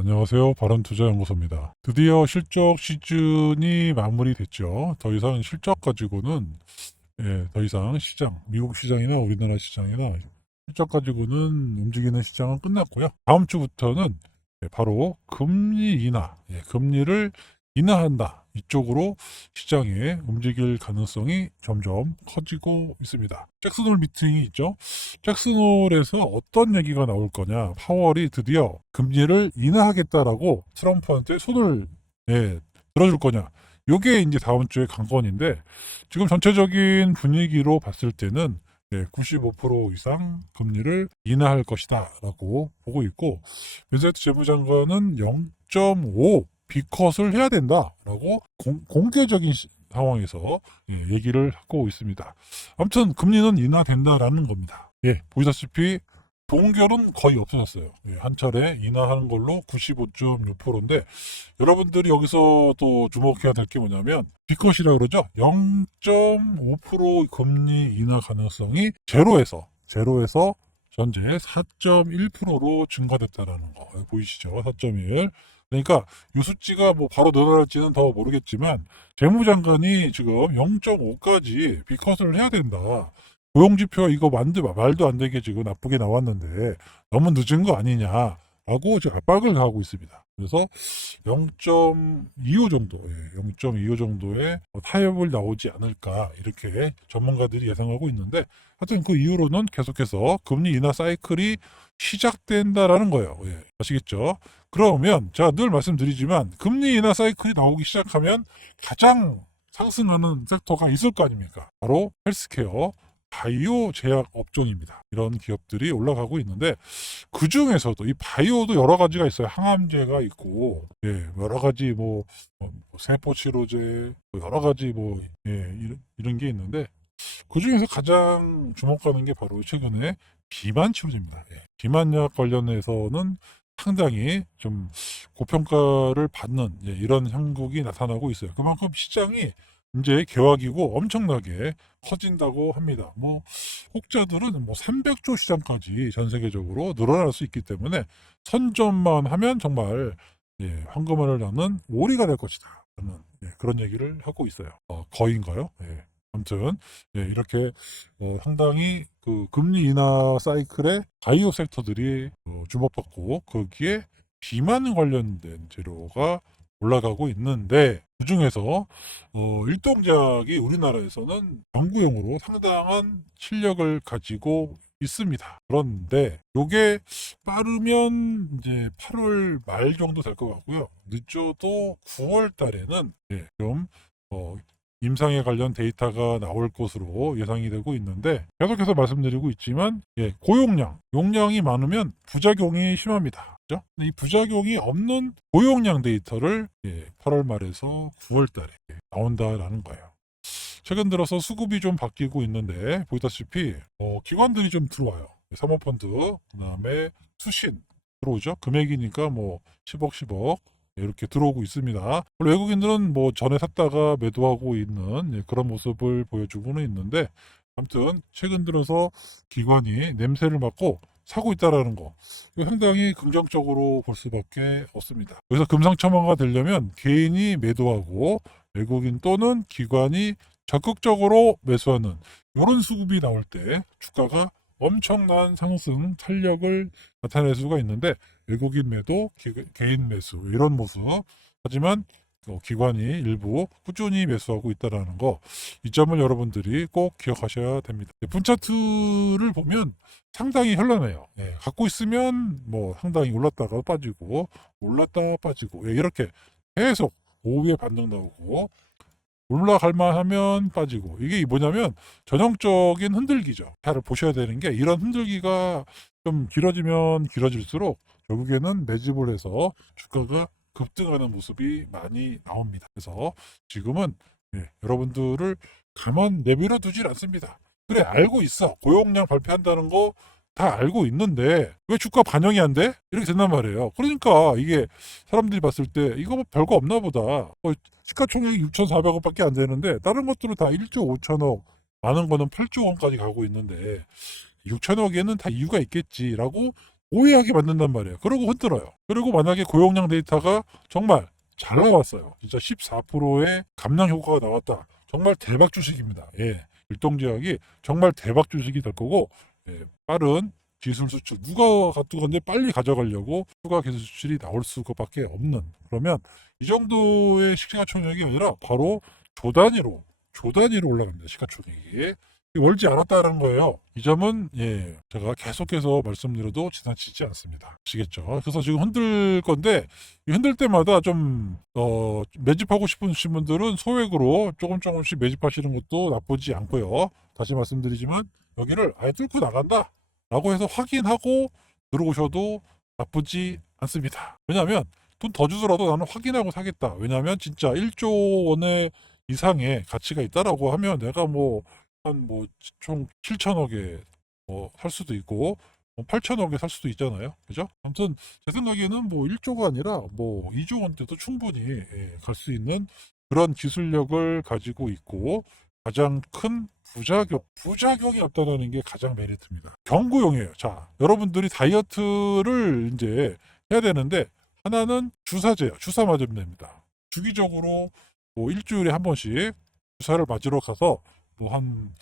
안녕하세요. 바른투자연구소입니다. 드디어 실적 시즌이 마무리됐죠. 더 이상 실적 가지고는 더 이상 시장, 미국 시장이나 우리나라 시장이나 실적 가지고는 움직이는 시장은 끝났고요. 다음 주부터는 바로 금리 인하, 금리를 인하한다. 이쪽으로 시장에 움직일 가능성이 점점 커지고 있습니다. 잭슨홀 미팅이 있죠. 잭슨홀에서 어떤 얘기가 나올 거냐. 파월이 드디어 금리를 인하하겠다라고 트럼프한테 손을 들어줄 거냐. 요게 이제 다음 주에 관건인데 지금 전체적인 분위기로 봤을 때는 95% 이상 금리를 인하할 것이다라고 보고 있고 베네디트 재무장관은 0.5 비컷을 해야 된다라고 공개적인 상황에서 얘기를 하고 있습니다. 아무튼 금리는 인하된다라는 겁니다. 보시다시피 동결은 거의 없어졌어요. 한 차례 인하하는 걸로 95.6%인데 여러분들이 여기서 또 주목해야 될 게 뭐냐면 비컷이라고 그러죠. 0.5% 금리 인하 가능성이 제로에서 현재 4.1%로 증가됐다라는 거 보이시죠? 4.1. 그러니까 이 수치가 뭐 바로 늘어날지는 더 모르겠지만 재무장관이 지금 0.5까지 비컷을 해야 된다. 고용지표 이거 말도 안 되게 지금 나쁘게 나왔는데 너무 늦은 거 아니냐라고 지금 압박을 가하고 있습니다. 그래서 0.25 정도, 0.25 정도의 타협을 나오지 않을까 이렇게 전문가들이 예상하고 있는데 하여튼 그 이후로는 계속해서 금리 인하 사이클이 시작된다라는 거예요. 아시겠죠? 그러면 제가 늘 말씀드리지만 금리 인하 사이클이 나오기 시작하면 가장 상승하는 섹터가 있을 거 아닙니까? 바로 헬스케어, 바이오 제약 업종입니다. 이런 기업들이 올라가고 있는데 그 중에서도 이 바이오도 여러 가지가 있어요. 항암제가 있고 여러 가지 세포 치료제 여러 가지 이런 게 있는데 그 중에서 가장 주목하는 게 바로 최근에 비만 치료제입니다. 비만약 관련해서는 상당히 좀 고평가를 받는 이런 형국이 나타나고 있어요. 그만큼 시장이 이제 개화기고 엄청나게 커진다고 합니다. 혹자들은 300조 시장까지 전 세계적으로 늘어날 수 있기 때문에 선점만 하면 정말 황금알을 낳는 오리가 될 것이다. 라는 그런 얘기를 하고 있어요. 거인가요? 아무튼 이렇게 상당히 그 금리 인하 사이클의 바이오 섹터들이 주목받고 거기에 비만 관련된 재료가 올라가고 있는데 그중에서 일동작이 우리나라에서는 연구용으로 상당한 실력을 가지고 있습니다. 그런데 이게 빠르면 이제 8월 말 정도 될 것 같고요. 늦어도 9월 달에는 좀 임상에 관련 데이터가 나올 것으로 예상이 되고 있는데 계속해서 말씀드리고 있지만 용량이 많으면 부작용이 심합니다. 그죠? 이 부작용이 없는 고용량 데이터를 8월 말에서 9월 달에 나온다라는 거예요. 최근 들어서 수급이 좀 바뀌고 있는데 보시다시피 기관들이 좀 들어와요. 사모펀드, 그다음에 수신 들어오죠. 금액이니까 10억 이렇게 들어오고 있습니다. 외국인들은 전에 샀다가 매도하고 있는 그런 모습을 보여주고는 있는데 아무튼 최근 들어서 기관이 냄새를 맡고 사고 있다라는 거 상당히 긍정적으로 볼 수밖에 없습니다. 여기서 금상첨화가 되려면 개인이 매도하고 외국인 또는 기관이 적극적으로 매수하는 이런 수급이 나올 때 주가가 엄청난 상승 탄력을 나타낼 수가 있는데 외국인 매도, 개인 매수 이런 모습. 하지만 기관이 일부 꾸준히 매수하고 있다는 거, 이 점을 여러분들이 꼭 기억하셔야 됩니다. 분 차트를 보면 상당히 현란해요. 갖고 있으면 상당히 올랐다가 빠지고 올랐다 빠지고 이렇게 계속 오후에 반등 나오고 올라갈만 하면 빠지고 이게 뭐냐면 전형적인 흔들기죠. 잘 보셔야 되는 게 이런 흔들기가 좀 길어지면 길어질수록 결국에는 매집을 해서 주가가 급등하는 모습이 많이 나옵니다. 그래서 지금은 여러분들을 가만 내버려 두질 않습니다. 그래 알고 있어. 고용량 발표한다는 거 다 알고 있는데 왜 주가 반영이 안 돼? 이렇게 된단 말이에요. 그러니까 이게 사람들이 봤을 때 이거 별거 없나 보다. 시가총액이 6,400억밖에 안 되는데 다른 것들은 다 1조 5천억, 많은 거는 8조 원까지 가고 있는데 6천억에는 다 이유가 있겠지라고 오해하게 만든단 말이에요. 그러고 흔들어요. 그리고 만약에 고용량 데이터가 정말 잘 나왔어요. 진짜 14%의 감량 효과가 나왔다. 정말 대박 주식입니다. 예. 일동제약이 정말 대박 주식이 될 거고, 예, 빠른 기술 수출, 누가 가도 건데 빨리 가져가려고 추가 기술 수출이 나올 수밖에 없는, 그러면 이 정도의 시가총액이 아니라 바로 조 단위로 올라갑니다. 시가총액이 월지 않았다는 거예요. 이 점은 제가 계속해서 말씀드려도 지나치지 않습니다. 아시겠죠? 그래서 지금 흔들 건데, 이 흔들 때마다 좀 매집하고 싶으신 분들은 소액으로 조금씩 매집하시는 것도 나쁘지 않고요. 다시 말씀드리지만 여기를 아예 뚫고 나간다 라고 해서 확인하고 들어오셔도 나쁘지 않습니다. 왜냐하면 돈 더 주더라도 나는 확인하고 사겠다. 왜냐하면 진짜 1조 원의 이상의 가치가 있다라고 하면 내가 총 7천억에 살 수도 있고 8천억에 살 수도 있잖아요. 그죠? 아무튼 제 생각에는 1조가 아니라 2조 원대도 충분히 갈 수 있는 그런 기술력을 가지고 있고, 가장 큰 부작용이 없다는 게 가장 메리트입니다. 경구용이에요. 자, 여러분들이 다이어트를 이제 해야 되는데, 하나는 주사제예요. 주사 맞으면 됩니다. 주기적으로 일주일에 한 번씩 주사를 맞으러 가서 한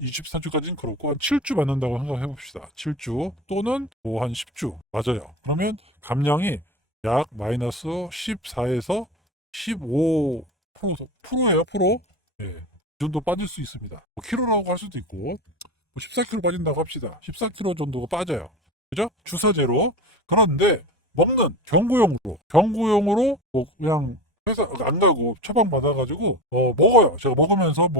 24주까지는 그렇고 한 7주 맞는다고 생각해 봅시다. 7주 또는 한 10주 맞아요. 그러면 감량이 약 마이너스 14에서 15%예요. 프로. 예. 이 정도 빠질 수 있습니다. 킬로라고 할 수도 있고 14kg 빠진다고 합시다. 14kg 정도가 빠져요. 그죠? 주사제로. 그런데 먹는 경구용으로 그냥 회사 안 가고 처방 받아가지고 먹어요. 제가 먹으면서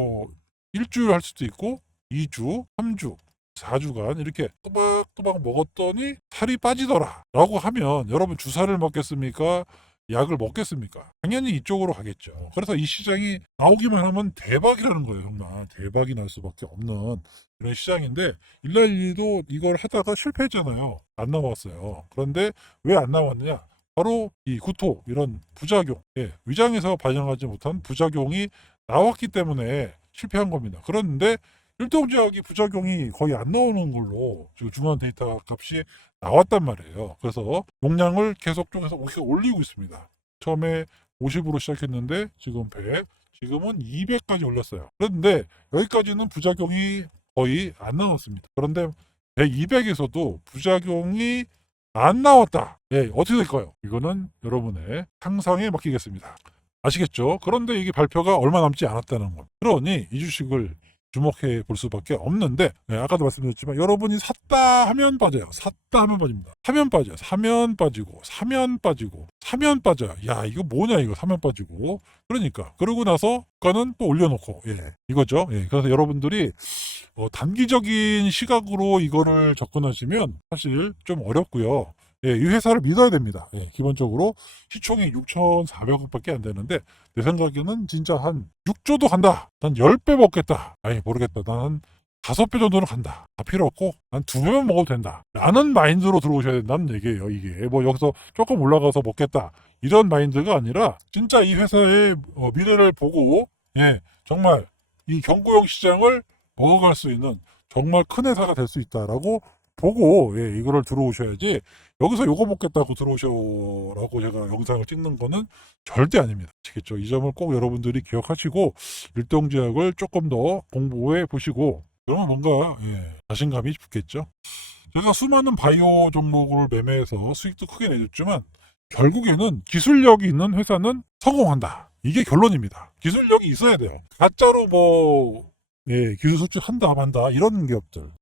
일주일 할 수도 있고 2주, 3주, 4주간 이렇게 또박또박 먹었더니 살이 빠지더라 라고 하면 여러분 주사를 먹겠습니까? 약을 먹겠습니까? 당연히 이쪽으로 가겠죠. 그래서 이 시장이 나오기만 하면 대박이라는 거예요. 정말 대박이 날 수밖에 없는 그런 시장인데, 일라일리도 이걸 하다가 실패했잖아요. 안 나왔어요. 그런데 왜 안 나왔느냐? 바로 이 구토, 이런 부작용, 위장에서 반영하지 못한 부작용이 나왔기 때문에 실패한 겁니다. 그런데 일동제약이 부작용이 거의 안 나오는 걸로 지금 중요한 데이터 값이 나왔단 말이에요. 그래서 용량을 계속 쪽에서 올리고 있습니다. 처음에 50으로 시작했는데 지금 100, 지금은 200까지 올렸어요. 그런데 여기까지는 부작용이 거의 안 나왔습니다. 그런데 100, 200에서도 부작용이 안 나왔다. 어떻게 될까요? 이거는 여러분의 상상에 맡기겠습니다. 아시겠죠? 그런데 이게 발표가 얼마 남지 않았다는 것. 그러니 이 주식을 주목해 볼 수밖에 없는데, 아까도 말씀드렸지만 여러분이 샀다 하면 빠져요. 샀다 하면 빠집니다. 사면 빠져요. 사면 빠지고, 사면 빠지고, 사면 빠져요. 야, 이거 뭐냐 이거 사면 빠지고. 그러니까 그러고 나서 주가는 또 올려놓고, 이거죠. 그래서 여러분들이 단기적인 시각으로 이거를 접근하시면 사실 좀 어렵고요. 이 회사를 믿어야 됩니다. 기본적으로 시총이 6,400억밖에 안 되는데 내 생각에는 진짜 한 6조도 간다. 난 10배 먹겠다. 아니 모르겠다. 난 한 5배 정도는 간다. 다 필요 없고 난 2배만 먹어도 된다. 라는 마인드로 들어오셔야 된다는 얘기예요. 이게 여기서 조금 올라가서 먹겠다. 이런 마인드가 아니라 진짜 이 회사의 미래를 보고 정말 이 경고용 시장을 먹어갈 수 있는 정말 큰 회사가 될 수 있다라고 보고 이거를 들어오셔야지, 여기서 요거 먹겠다고 들어오셔라고 제가 영상을 찍는 거는 절대 아닙니다. 아시겠죠? 이 점을 꼭 여러분들이 기억하시고 일동제약을 조금 더 공부해 보시고, 그러면 뭔가 자신감이 붙겠죠. 제가 수많은 바이오 종목을 매매해서 수익도 크게 내줬지만 결국에는 기술력이 있는 회사는 성공한다. 이게 결론입니다. 기술력이 있어야 돼요. 가짜로 기술 수출한다 만다 이런 기업들,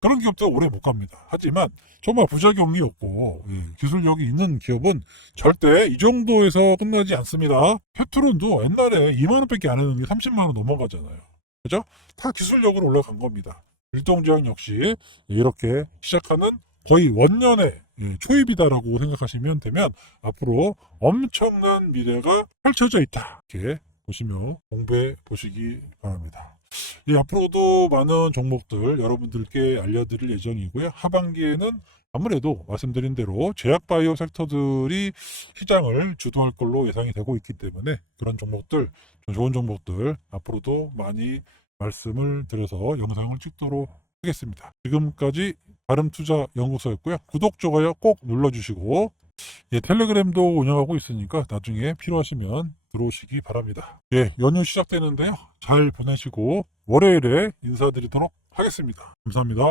그런 기업들 오래 못 갑니다. 하지만 정말 부작용이 없고 기술력이 있는 기업은 절대 이 정도에서 끝나지 않습니다. 페트론도 옛날에 2만 원밖에 안 했는데 30만 원 넘어가잖아요. 그죠? 다 기술력으로 올라간 겁니다. 일동제약 역시 이렇게 시작하는 거의 원년의 초입이다라고 생각하시면 되면 앞으로 엄청난 미래가 펼쳐져 있다. 이렇게 보시며 공부해 보시기 바랍니다. 앞으로도 많은 종목들 여러분들께 알려드릴 예정이고요. 하반기에는 아무래도 말씀드린 대로 제약바이오 섹터들이 시장을 주도할 걸로 예상이 되고 있기 때문에 그런 종목들, 좋은 종목들 앞으로도 많이 말씀을 드려서 영상을 찍도록 하겠습니다. 지금까지 발음투자연구소였고요. 구독, 좋아요 꼭 눌러주시고, 예, 텔레그램도 운영하고 있으니까 나중에 필요하시면 들어오시기 바랍니다. 예, 연휴 시작되는데요. 잘 보내시고 월요일에 인사드리도록 하겠습니다. 감사합니다.